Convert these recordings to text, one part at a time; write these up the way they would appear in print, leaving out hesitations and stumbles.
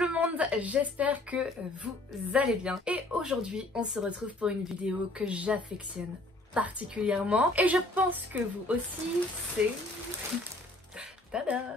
le monde, j'espère que vous allez bien. Et aujourd'hui, on se retrouve pour une vidéo que j'affectionne particulièrement. Et je pense que vous aussi, c'est... Tada!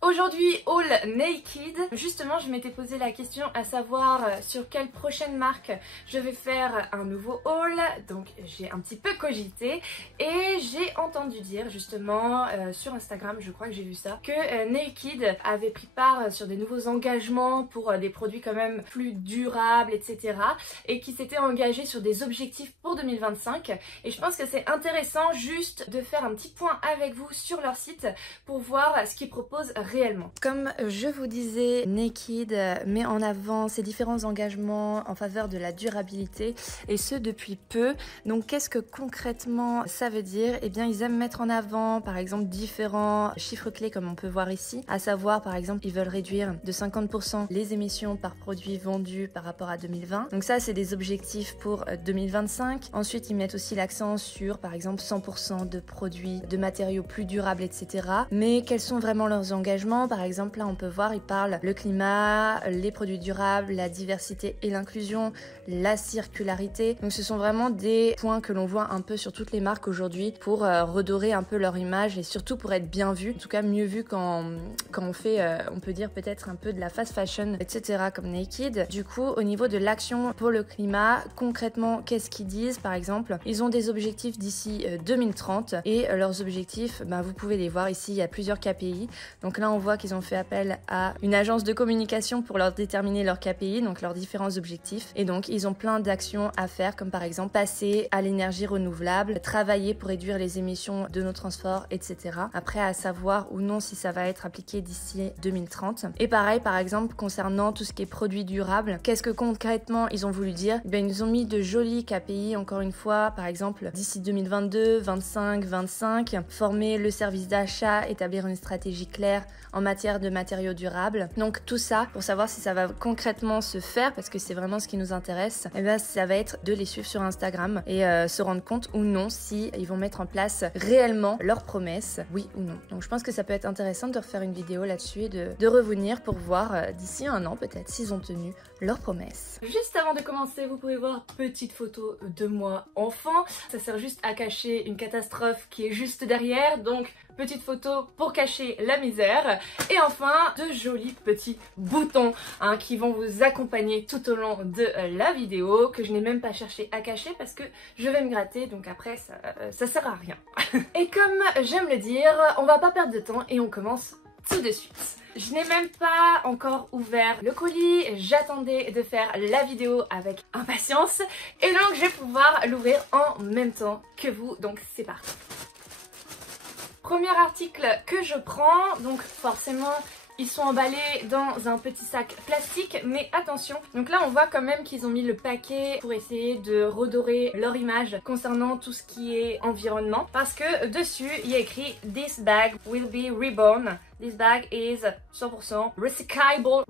Aujourd'hui, All Naked. Justement, je m'étais posé la question à savoir sur quelle prochaine marque je vais faire un nouveau haul. Donc j'ai un petit peu cogité et j'ai entendu dire justement sur Instagram, je crois que j'ai vu ça, que Naked avait pris part sur des nouveaux engagements pour des produits quand même plus durables, etc. Et qui s'était engagé sur des objectifs pour 2025. Et je pense que c'est intéressant juste de faire un petit point avec vous sur leur site pour voir ce qu'ils proposent réellement. Comme je vous disais, Naked met en avant ses différents engagements en faveur de la durabilité et ce depuis peu. Donc qu'est-ce que concrètement ça veut dire? Eh bien ils aiment mettre en avant par exemple différents chiffres clés comme on peut voir ici, à savoir par exemple ils veulent réduire de 50% les émissions par produit vendu par rapport à 2020. Donc ça c'est des objectifs pour 2025. Ensuite ils mettent aussi l'accent sur par exemple 100% de produits, de matériaux plus durables, etc. Mais quels sont vraiment leurs engagements? Par exemple, là on peut voir, ils parlent le climat, les produits durables, la diversité et l'inclusion, la circularité. Donc ce sont vraiment des points que l'on voit un peu sur toutes les marques aujourd'hui pour redorer un peu leur image et surtout pour être bien vu, en tout cas mieux vu quand on fait, on peut dire peut-être un peu de la fast fashion, etc. comme Naked. Du coup, au niveau de l'action pour le climat, concrètement, qu'est-ce qu'ils disent? Par exemple, ils ont des objectifs d'ici 2030 et leurs objectifs, vous pouvez les voir ici, il y a plusieurs KPI. Donc là, on voit qu'ils ont fait appel à une agence de communication pour leur déterminer leurs KPI, donc leurs différents objectifs. Et donc, ils ont plein d'actions à faire, comme par exemple passer à l'énergie renouvelable, travailler pour réduire les émissions de nos transports, etc. Après, à savoir ou non si ça va être appliqué d'ici 2030. Et pareil, par exemple, concernant tout ce qui est produits durables, qu'est-ce que concrètement ils ont voulu dire? Ils nous ont mis de jolis KPI, encore une fois, par exemple, d'ici 2022, 25, 25, former le service d'achat, établir une stratégie claire en matière de matériaux durables. Donc tout ça, pour savoir si ça va concrètement se faire, parce que c'est vraiment ce qui nous intéresse, et bien ça va être de les suivre sur Instagram et se rendre compte ou non si ils vont mettre en place réellement leurs promesses, oui ou non. Donc je pense que ça peut être intéressant de refaire une vidéo là-dessus et de revenir pour voir d'ici un an peut-être s'ils ont tenu leurs promesses. Juste avant de commencer, vous pouvez voir petite photo de moi enfant. Ça sert juste à cacher une catastrophe qui est juste derrière, donc petite photo pour cacher la misère. Et enfin, de jolis petits boutons qui vont vous accompagner tout au long de la vidéo, que je n'ai même pas cherché à cacher parce que je vais me gratter, donc après ça sert à rien. Et comme j'aime le dire, on va pas perdre de temps et on commence tout de suite. Je n'ai même pas encore ouvert le colis, j'attendais de faire la vidéo avec impatience et donc je vais pouvoir l'ouvrir en même temps que vous, donc c'est parti. Premier article que je prends, donc forcément ils sont emballés dans un petit sac plastique, mais attention, donc là on voit quand même qu'ils ont mis le paquet pour essayer de redorer leur image concernant tout ce qui est environnement, parce que dessus il y a écrit "This bag will be reborn. This bag is 100% recyclable."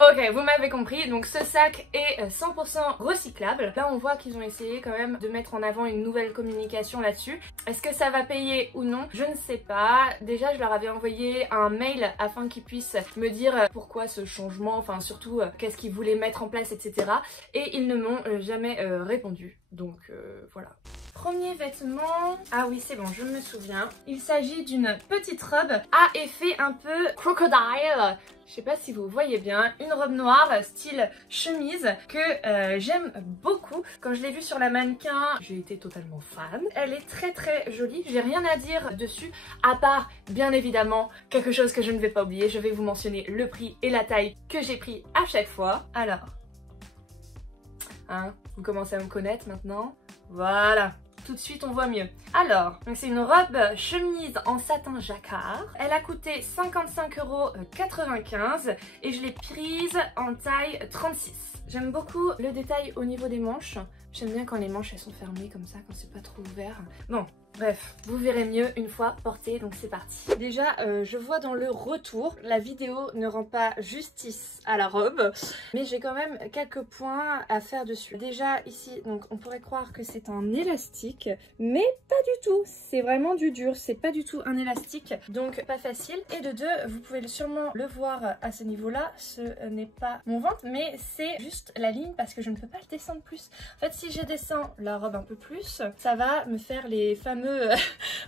Ok, vous m'avez compris, donc ce sac est 100% recyclable. Là on voit qu'ils ont essayé quand même de mettre en avant une nouvelle communication là-dessus. Est-ce que ça va payer ou non? Je ne sais pas. Déjà je leur avais envoyé un mail afin qu'ils puissent me dire pourquoi ce changement, enfin surtout qu'est-ce qu'ils voulaient mettre en place, etc. Et ils ne m'ont jamais répondu, donc voilà. Premier vêtement, ah oui c'est bon, je me souviens. Il s'agit d'une petite robe à effet un peu crocodile. Je sais pas si vous voyez bien, une robe noire style chemise que j'aime beaucoup. Quand je l'ai vue sur la mannequin, j'ai été totalement fan. Elle est très très jolie, j'ai rien à dire dessus, à part bien évidemment quelque chose que je ne vais pas oublier. Je vais vous mentionner le prix et la taille que j'ai pris à chaque fois. Alors, vous commencez à me connaître maintenant, voilà. Tout de suite on voit mieux. Alors, c'est une robe chemise en satin jacquard. Elle a coûté 55,95 € et je l'ai prise en taille 36. J'aime beaucoup le détail au niveau des manches. J'aime bien quand les manches elles sont fermées comme ça, quand c'est pas trop ouvert. Bon, Bref, vous verrez mieux une fois portée, donc c'est parti. Déjà, je vois dans le retour, la vidéo ne rend pas justice à la robe, mais j'ai quand même quelques points à faire dessus. Déjà ici, donc on pourrait croire que c'est un élastique, mais pas du tout. C'est vraiment du dur, c'est pas du tout un élastique, donc pas facile. Et de deux, vous pouvez sûrement le voir à ce niveau-là, ce n'est pas mon ventre, mais c'est juste la ligne parce que je ne peux pas le descendre plus. En fait, si je descends la robe un peu plus, ça va me faire les fameux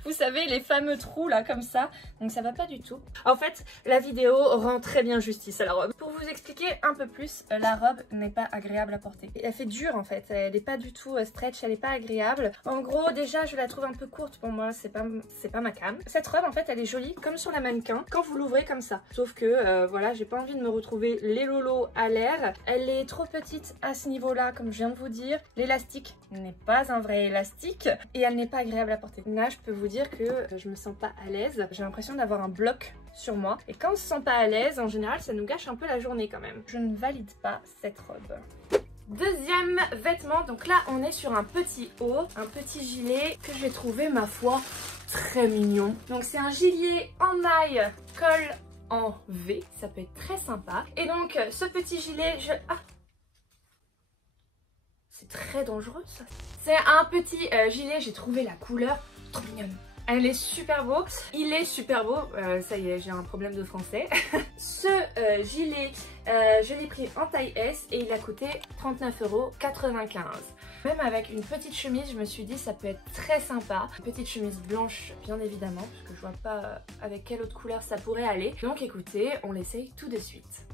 vous savez, les fameux trous là comme ça, donc ça va pas du tout. En fait, la vidéo rend très bien justice à la robe. Pour vous expliquer un peu plus, la robe n'est pas agréable à porter. Elle fait dure en fait, elle n'est pas du tout stretch, elle n'est pas agréable. En gros, déjà je la trouve un peu courte pour moi, c'est pas ma cam. Cette robe en fait elle est jolie comme sur la mannequin quand vous l'ouvrez comme ça. Sauf que voilà, j'ai pas envie de me retrouver les lolos à l'air. Elle est trop petite à ce niveau là comme je viens de vous dire. L'élastique n'est pas un vrai élastique et elle n'est pas agréable à porter. Là, je peux vous dire que je me sens pas à l'aise. J'ai l'impression d'avoir un bloc sur moi. Et quand on se sent pas à l'aise, en général, ça nous gâche un peu la journée quand même. Je ne valide pas cette robe. Deuxième vêtement, donc là on est sur un petit haut, un petit gilet que j'ai trouvé ma foi très mignon. Donc c'est un gilet en maille, col en V, ça peut être très sympa. Et donc ce petit gilet, c'est très dangereux ça. C'est un petit gilet, j'ai trouvé la couleur trop mignonne. Elle est super beau, il est super beau, ça y est j'ai un problème de français. Ce gilet, je l'ai pris en taille S et il a coûté 39,95 €. Même avec une petite chemise, je me suis dit ça peut être très sympa. Une petite chemise blanche bien évidemment, parce que je vois pas avec quelle autre couleur ça pourrait aller. Donc écoutez, on l'essaye tout de suite.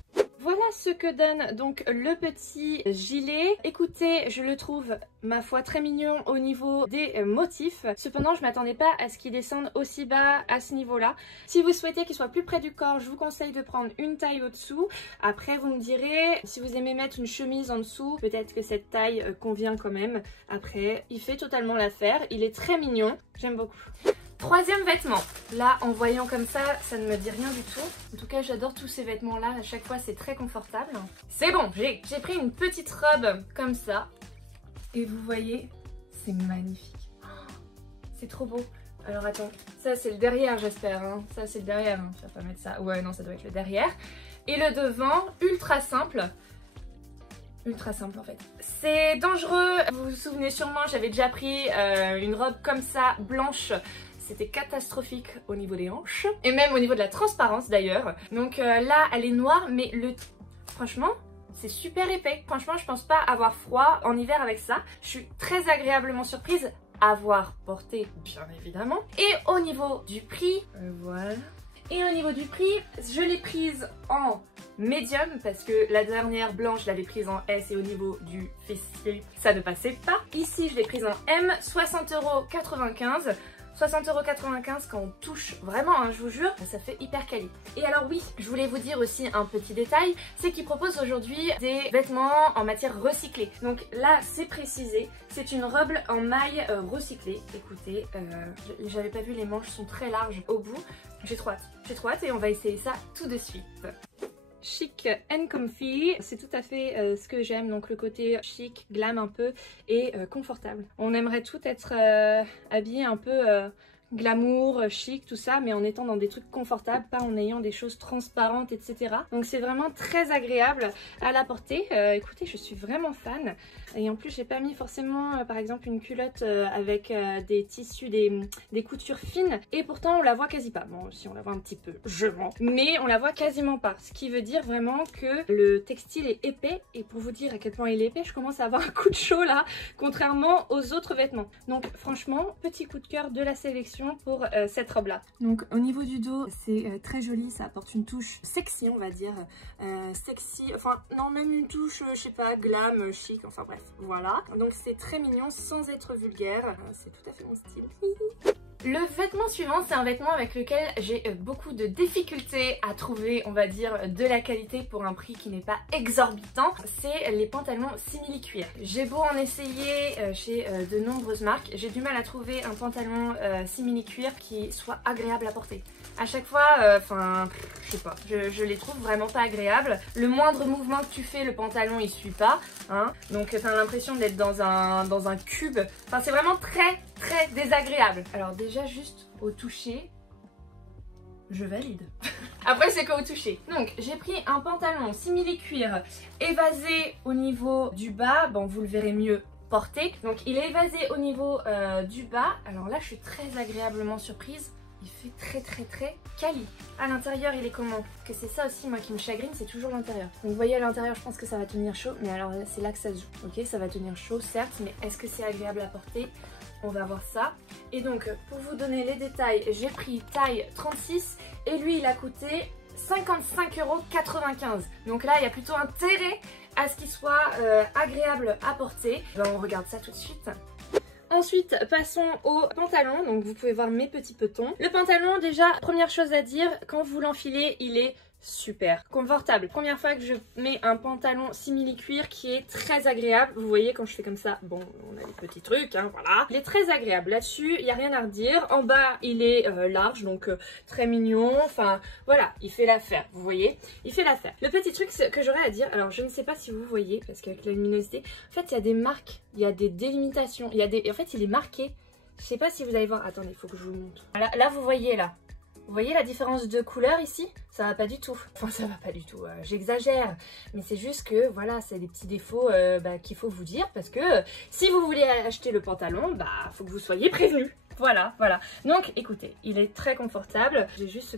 Voilà ce que donne donc le petit gilet. Écoutez, je le trouve ma foi très mignon au niveau des motifs. Cependant, je m'attendais pas à ce qu'il descende aussi bas à ce niveau-là. Si vous souhaitez qu'il soit plus près du corps, je vous conseille de prendre une taille au-dessous. Après, vous me direz, si vous aimez mettre une chemise en dessous, peut-être que cette taille convient quand même. Après, il fait totalement l'affaire. Il est très mignon. J'aime beaucoup. Troisième vêtement, là en voyant comme ça ne me dit rien du tout. En tout cas j'adore tous ces vêtements là, à chaque fois c'est très confortable. C'est bon, j'ai pris une petite robe comme ça. Et vous voyez, c'est magnifique. C'est trop beau. Alors attends, ça c'est le derrière j'espère, hein. Ça c'est le derrière, hein. Je vais pas mettre ça. Ouais non ça doit être le derrière. Et le devant, ultra simple. Ultra simple en fait. C'est dangereux, vous vous souvenez sûrement, j'avais déjà pris une robe comme ça, blanche. C'était catastrophique au niveau des hanches et même au niveau de la transparence d'ailleurs. Donc là elle est noire mais franchement c'est super épais. Franchement je pense pas avoir froid en hiver avec ça. Je suis très agréablement surprise à avoir porté bien évidemment. Et au niveau du prix, voilà. Et au niveau du prix, je l'ai prise en médium parce que la dernière blanche je l'avais prise en S et au niveau du fessier ça ne passait pas. Ici je l'ai prise en M, 60,95 €. 60,95 € quand on touche vraiment, hein, je vous jure, ça fait hyper quali. Et alors oui, je voulais vous dire aussi un petit détail, c'est qu'ils proposent aujourd'hui des vêtements en matière recyclée. Donc là, c'est précisé, c'est une robe en maille recyclée. Écoutez, j'avais pas vu, les manches sont très larges au bout. J'ai trop hâte et on va essayer ça tout de suite. Chic and comfy, c'est tout à fait ce que j'aime, donc le côté chic, glam un peu et confortable. On aimerait tout être habillé un peu glamour, chic, tout ça, mais en étant dans des trucs confortables, pas en ayant des choses transparentes, etc. Donc c'est vraiment très agréable à la porter. Écoutez, je suis vraiment fan. Et en plus, j'ai pas mis forcément, par exemple, une culotte avec des tissus, des coutures fines. Et pourtant, on la voit quasi pas. Bon, si on la voit un petit peu, je mens. Mais on la voit quasiment pas. Ce qui veut dire vraiment que le textile est épais. Et pour vous dire à quel point il est épais, je commence à avoir un coup de chaud là, contrairement aux autres vêtements. Donc franchement, petit coup de cœur de la sélection pour cette robe là. Donc au niveau du dos c'est très joli, ça apporte une touche sexy on va dire, sexy, enfin non même une touche je sais pas glam, chic, enfin bref voilà. Donc c'est très mignon sans être vulgaire, c'est tout à fait mon style. Le vêtement suivant, c'est un vêtement avec lequel j'ai beaucoup de difficultés à trouver, on va dire, de la qualité pour un prix qui n'est pas exorbitant. C'est les pantalons simili-cuir. J'ai beau en essayer chez de nombreuses marques, j'ai du mal à trouver un pantalon simili-cuir qui soit agréable à porter. À chaque fois, enfin, je sais pas, je les trouve vraiment pas agréables. Le moindre mouvement que tu fais, le pantalon il suit pas, hein. Donc t'as l'impression d'être dans un cube. Enfin, c'est vraiment très très désagréable. Alors déjà juste au toucher, je valide. Après c'est qu'au toucher. Donc j'ai pris un pantalon simili-cuir évasé au niveau du bas. Bon, vous le verrez mieux porté. Donc il est évasé au niveau du bas. Alors là je suis très agréablement surprise. Il fait très quali. À l'intérieur il est comment? Que c'est ça aussi moi qui me chagrine, c'est toujours l'intérieur. Donc vous voyez à l'intérieur je pense que ça va tenir chaud. Mais alors c'est là que ça se joue. Ok, ça va tenir chaud certes, mais est-ce que c'est agréable à porter? On va voir ça. Et donc pour vous donner les détails, j'ai pris taille 36 et lui il a coûté 55,95 €. Donc là il y a plutôt intérêt à ce qu'il soit agréable à porter. Ben, on regarde ça tout de suite. Ensuite, passons au pantalon. Donc vous pouvez voir mes petits petons. Le pantalon, déjà, première chose à dire, quand vous l'enfilez, il est super confortable. Première fois que je mets un pantalon simili-cuir qui est très agréable. Vous voyez quand je fais comme ça, bon, on a des petits trucs, hein, voilà. Il est très agréable. Là-dessus, il n'y a rien à redire. En bas, il est large, donc très mignon. Enfin, voilà, il fait l'affaire. Vous voyez, il fait l'affaire. Le petit truc que j'aurais à dire, alors je ne sais pas si vous voyez, parce qu'avec la luminosité, en fait, il y a des marques, il y a des délimitations, il y a des... En fait, il est marqué. Je sais pas si vous allez voir. Attendez, il faut que je vous montre. Là, vous voyez là. Vous voyez la différence de couleur ici? Ça va pas du tout. Enfin, ça va pas du tout. J'exagère. Mais c'est juste que, voilà, c'est des petits défauts qu'il faut vous dire. Parce que si vous voulez acheter le pantalon, faut que vous soyez prévenus. Voilà. Donc, écoutez, il est très confortable. J'ai juste ce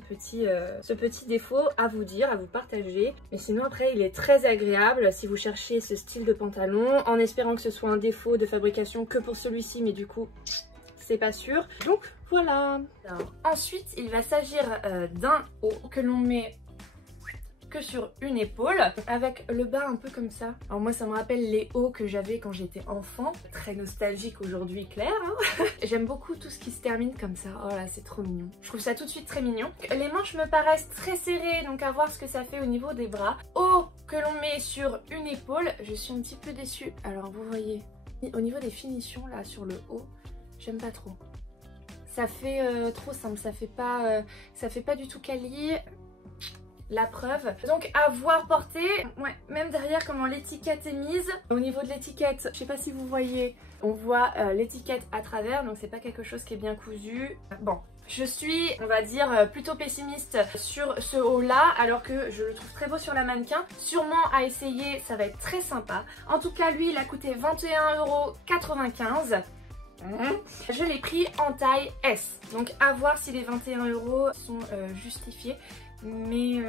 petit défaut à vous dire, à vous partager. Mais sinon, après, il est très agréable si vous cherchez ce style de pantalon. En espérant que ce soit un défaut de fabrication que pour celui-ci. Mais du coup... c'est pas sûr. Donc voilà. Alors, ensuite, il va s'agir d'un haut que l'on met que sur une épaule avec le bas un peu comme ça. Alors moi ça me rappelle les hauts que j'avais quand j'étais enfant. Très nostalgique aujourd'hui, Claire. Hein. J'aime beaucoup tout ce qui se termine comme ça. Oh là, c'est trop mignon. Je trouve ça tout de suite très mignon. Les manches me paraissent très serrées, donc à voir ce que ça fait au niveau des bras. Haut que l'on met sur une épaule. Je suis un petit peu déçue. Alors vous voyez, au niveau des finitions là sur le haut, j'aime pas trop. Ça fait trop simple, ça fait pas du tout quali. La preuve. Donc à voir porter. Ouais, même derrière comment l'étiquette est mise. Au niveau de l'étiquette, je sais pas si vous voyez, on voit l'étiquette à travers, donc c'est pas quelque chose qui est bien cousu. Bon. Je suis, on va dire, plutôt pessimiste sur ce haut là, alors que je le trouve très beau sur la mannequin. Sûrement à essayer, ça va être très sympa. En tout cas, lui, il a coûté 21,95 €. Je l'ai pris en taille S, donc à voir si les 21 € sont justifiés, mais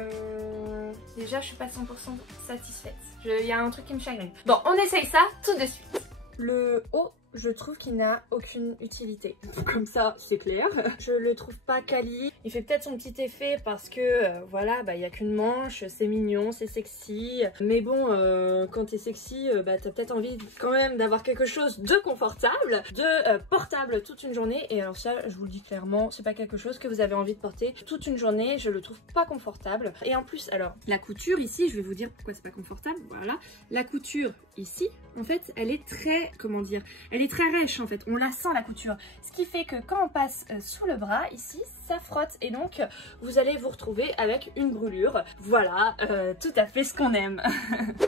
déjà je suis pas 100% satisfaite, il y a un truc qui me chagrine. Bon, on essaye ça tout de suite. Le haut, je trouve qu'il n'a aucune utilité. Comme ça, c'est clair. Je le trouve pas quali. Il fait peut-être son petit effet parce que, voilà, il n'y a qu'une manche, c'est mignon, c'est sexy. Mais bon, quand t'es sexy, t'as peut-être envie quand même d'avoir quelque chose de confortable, de portable toute une journée. Et alors ça, je vous le dis clairement, c'est pas quelque chose que vous avez envie de porter toute une journée. Je le trouve pas confortable. Et en plus, alors, la couture ici, je vais vous dire pourquoi c'est pas confortable. Voilà, la couture ici, en fait, elle est très, comment dire, elle est très rêche en fait, on la sent la couture. Ce qui fait que quand on passe sous le bras, ici, ça frotte et donc vous allez vous retrouver avec une brûlure. Voilà, tout à fait ce qu'on aime.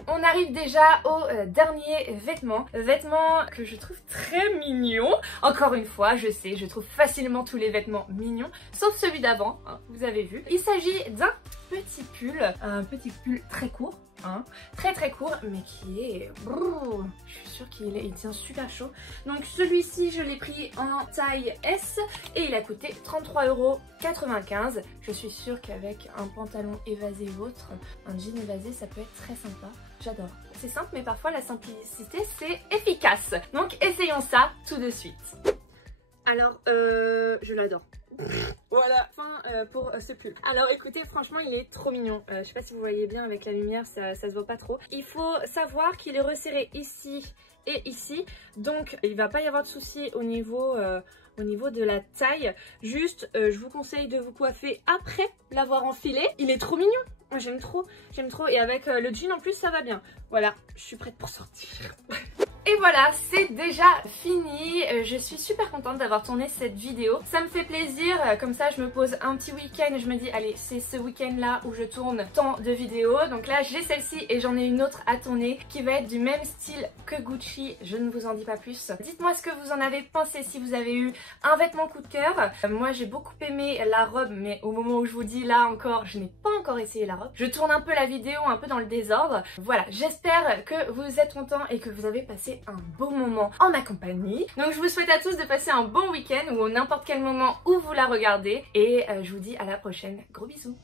On arrive déjà au dernier vêtement. Vêtement que je trouve très mignon. Encore une fois, je sais, je trouve facilement tous les vêtements mignons, sauf celui d'avant, hein, vous avez vu. Il s'agit d'un petit pull, un petit pull très court. Hein, très court, mais qui est... Brrr, je suis sûre qu'il tient super chaud. Donc celui-ci, je l'ai pris en taille S et il a coûté 33,95 €. Je suis sûre qu'avec un pantalon évasé ou autre, un jean évasé, ça peut être très sympa. J'adore. C'est simple, mais parfois la simplicité, c'est efficace. Donc essayons ça tout de suite. Alors, je l'adore. Voilà, fin pour ce pull. Alors écoutez, franchement il est trop mignon. Je sais pas si vous voyez bien avec la lumière, ça se voit pas trop. Il faut savoir qu'il est resserré ici et ici. Donc il va pas y avoir de souci au niveau de la taille. Juste, je vous conseille de vous coiffer après l'avoir enfilé. Il est trop mignon. Moi j'aime trop. Et avec le jean en plus ça va bien. Voilà, je suis prête pour sortir. Et voilà, c'est déjà fini. Je suis super contente d'avoir tourné cette vidéo. Ça me fait plaisir, comme ça je me pose un petit week-end et je me dis allez, c'est ce week-end là où je tourne tant de vidéos. Donc là j'ai celle-ci et j'en ai une autre à tourner qui va être du même style que Gucci, je ne vous en dis pas plus. Dites-moi ce que vous en avez pensé, si vous avez eu un vêtement coup de cœur. Moi j'ai beaucoup aimé la robe, mais au moment où je vous dis là encore, je n'ai pas encore essayé la robe. Je tourne un peu la vidéo un peu dans le désordre. Voilà, j'espère que vous êtes contents et que vous avez passé un beau moment en ma compagnie. Donc je vous souhaite à tous de passer un bon week-end ou à n'importe quel moment où vous la regardez. Et je vous dis à la prochaine. Gros bisous.